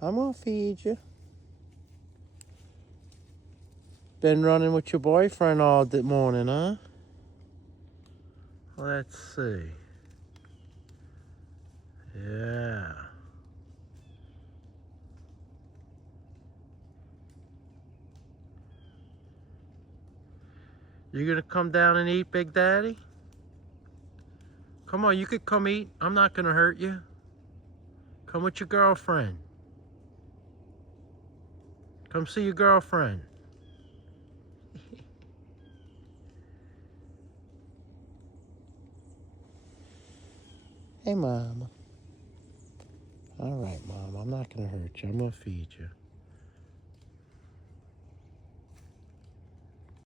I'm gonna feed you. Been running with your boyfriend all the morning, huh? Let's see. Yeah. You gonna come down and eat, Big Daddy? Come on, you could come eat. I'm not gonna hurt you. Come with your girlfriend. Come see your girlfriend. Hey, Mama. All right, Mom. I'm not gonna hurt you. I'm gonna feed you.